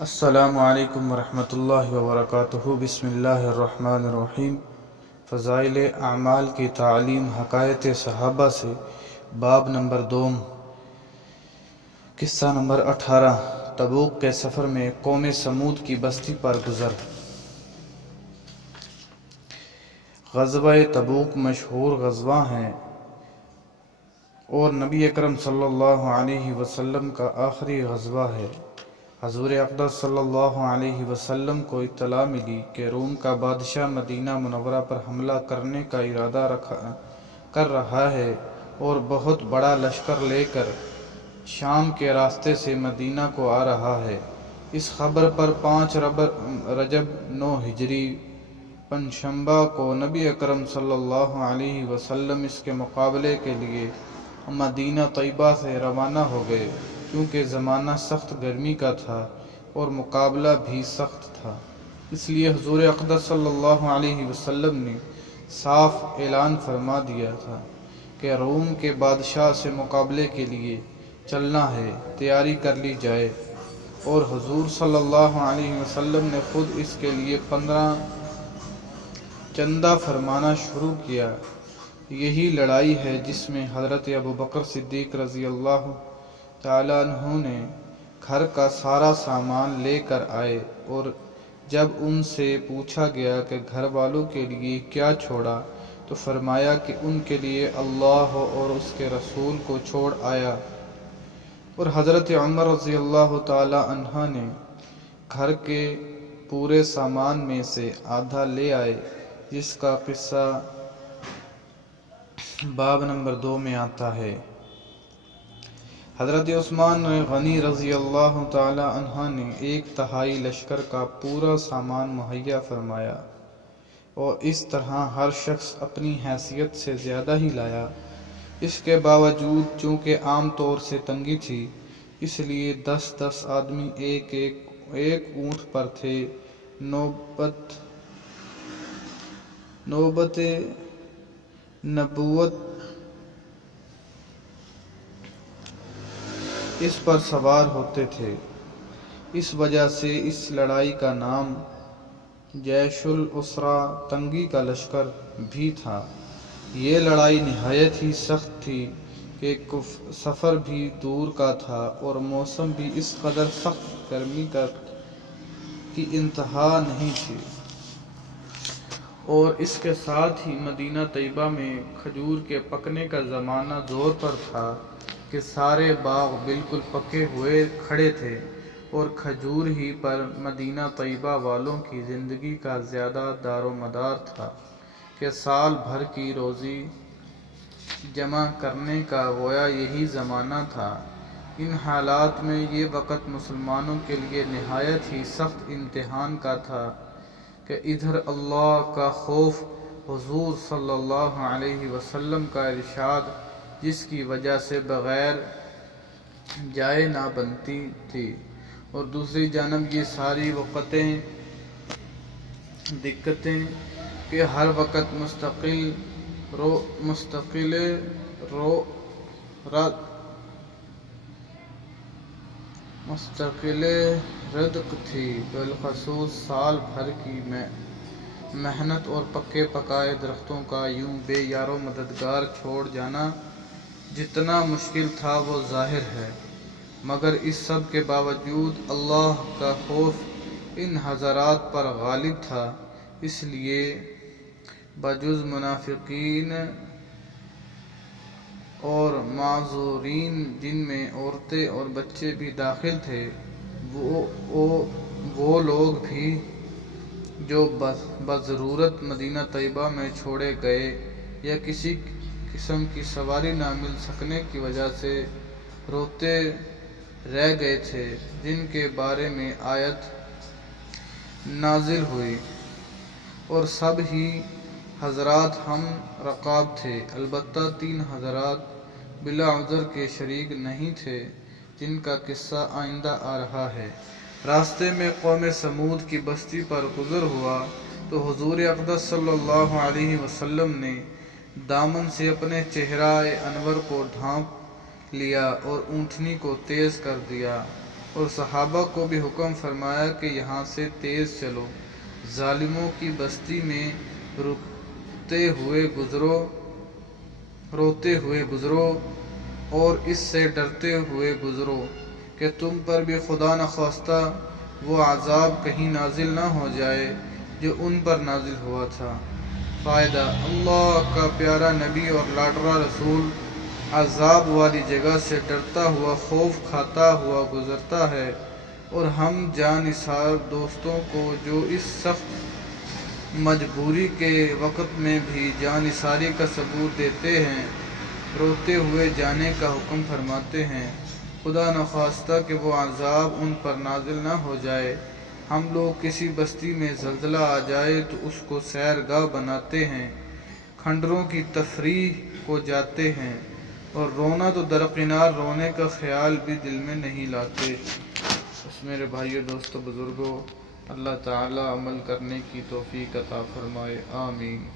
السلام علیکم ورحمۃ اللہ وبرکاتہ۔ بسم اللہ الرحمن الرحیم۔ فضائل اعمال کی تعلیم حکایت صحابہ سے باب نمبر 2، قصہ نمبر 18۔ تبوک کے سفر میں قوم سمود کی بستی پر گزر۔ غزوہ تبوک مشہور غزوہ ہیں اور نبی اکرم صلی اللہ علیہ وسلم کا آخری غزوہ ہے۔ حضور اقدس صلی اللہ علیہ وسلم کو اطلاع ملی کہ روم کا بادشاہ مدینہ منورہ پر حملہ کرنے کا ارادہ کر رہا ہے اور بہت بڑا لشکر لے کر شام کے راستے سے مدینہ کو آ رہا ہے۔ اس خبر پر 5 رجب 9 ہجری پنجشنبہ کو نبی اکرم صلی اللہ علیہ وسلم اس کے مقابلے کے لیے مدینہ طیبہ سے روانہ ہو گئے، کیونکہ زمانہ سخت گرمی کا تھا اور مقابلہ بھی سخت تھا۔ اس لیے حضور اقدس صلی اللہ علیہ وسلم نے صاف اعلان فرما دیا تھا کہ روم کے بادشاہ سے مقابلے کے لیے چلنا ہے، تیاری کر لی جائے، اور حضور صلی اللہ علیہ وسلم نے خود اس کے لیے 15 چندہ فرمانا شروع کیا۔ یہی لڑائی ہے جس میں حضرت ابوبکر صدیق رضی اللہ تعالیٰ عنہ نے گھر کا سارا سامان لے کر آئے، اور جب ان سے پوچھا گیا کہ گھر والوں کے لیے کیا چھوڑا تو فرمایا کہ ان کے لیے اللہ اور اس کے رسول کو چھوڑ آیا۔ اور حضرت عمر رضی اللہ تعالیٰ عنہ نے گھر کے پورے سامان میں سے آدھا لے آئے، جس کا قصہ باب نمبر 2 میں آتا ہے۔ حضرت عثمان غنی رضی اللہ تعالی عنہ نے 1/3 لشکر کا پورا سامان مہیا فرمایا، اور اس طرح ہر شخص اپنی حیثیت سے زیادہ ہی لایا۔ اس کے باوجود چونکہ عام طور سے تنگی تھی، اس لیے 10 آدمی ایک اونٹ پر تھے۔ نوبت نبوت اس پر سوار ہوتے تھے۔ اس وجہ سے اس لڑائی کا نام جیش العسرہ، تنگی کا لشکر بھی تھا۔ یہ لڑائی نہایت ہی سخت تھی کہ سفر بھی دور کا تھا اور موسم بھی اس قدر سخت گرمی کی انتہا نہیں تھی، اور اس کے ساتھ ہی مدینہ طیبہ میں کھجور کے پکنے کا زمانہ زور پر تھا کہ سارے باغ بالکل پکے ہوئے کھڑے تھے، اور کھجور ہی پر مدینہ طیبہ والوں کی زندگی کا زیادہ دار و مدار تھا کہ سال بھر کی روزی جمع کرنے کا گویا یہی زمانہ تھا۔ ان حالات میں یہ وقت مسلمانوں کے لیے نہایت ہی سخت امتحان کا تھا کہ ادھر اللہ کا خوف، حضور صلی اللہ علیہ وسلم کا ارشاد جس کی وجہ سے بغیر جائے نہ بنتی تھی، اور دوسری جانب یہ ساری دقتیں کہ ہر وقت مستقل رزق تھی، بالخصوص سال بھر کی محنت اور پکے پکائے درختوں کا یوں بے یار و مددگار چھوڑ جانا جتنا مشکل تھا وہ ظاہر ہے، مگر اس سب کے باوجود اللہ کا خوف ان حضرات پر غالب تھا۔ اس لیے بجز منافقین اور معذورین، جن میں عورتیں اور بچے بھی داخل تھے، وہ لوگ بھی جو بضرورت مدینہ طیبہ میں چھوڑے گئے یا کسی قسم کی سواری نہ مل سکنے کی وجہ سے روتے رہ گئے تھے، جن کے بارے میں آیت نازل ہوئی، اور سب ہی حضرات ہم رکاب تھے، البتہ 3 حضرات بلا عذر کے شریک نہیں تھے، جن کا قصہ آئندہ آ رہا ہے۔ راستے میں قوم سمود کی بستی پر گزر ہوا تو حضور اقدس صلی اللہ علیہ وسلم نے دامن سے اپنے چہرہ انور کو ڈھانپ لیا اور اونٹنی کو تیز کر دیا۔ اور صحابہ کو بھی حکم فرمایا کہ یہاں سے تیز چلو، ظالموں کی بستی میں روتے ہوئے گزرو اور اس سے ڈرتے ہوئے گزرو کہ تم پر بھی خدا نخواستہ وہ عذاب کہیں نازل نہ ہو جائے جو ان پر نازل ہوا تھا۔ فائدہ: اللہ کا پیارا نبی اور لاڈلا رسول عذاب والی جگہ سے ڈرتا ہوا، خوف کھاتا ہوا گزرتا ہے، اور ہم جانثار دوستوں کو جو اس سخت مجبوری کے وقت میں بھی جانثاری کا ثبوت دیتے ہیں، روتے ہوئے جانے کا حکم فرماتے ہیں، خدا نخواستہ کہ وہ عذاب ان پر نازل نہ ہو جائے۔ ہم لوگ کسی بستی میں زلزلہ آ جائے تو اس کو سیرگاہ بناتے ہیں، کھنڈروں کی تفریح کو جاتے ہیں، اور رونا تو درکنار رونے کا خیال بھی دل میں نہیں لاتے۔ بس میرے بھائیو، دوستو، بزرگوں، اللہ تعالی عمل کرنے کی توفیق عطا فرمائے، آمین۔